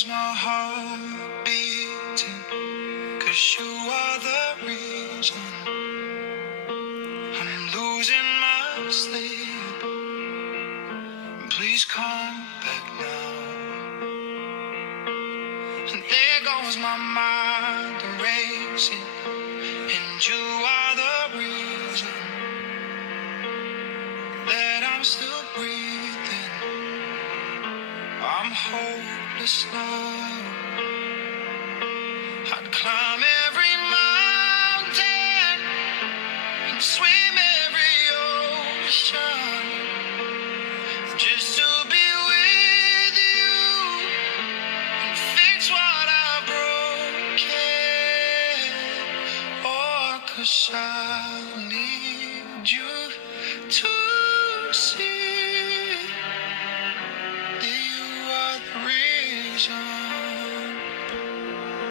goes my heart beating, 'cause you are the reason I'm losing my sleep. Please come back now. And there goes my mind racing, and you are the reason that I'm still breathing. I'm hopeless now. I'd climb every mountain and swim every ocean just to be with you and fix what I broken. Oh, 'cause I need you to see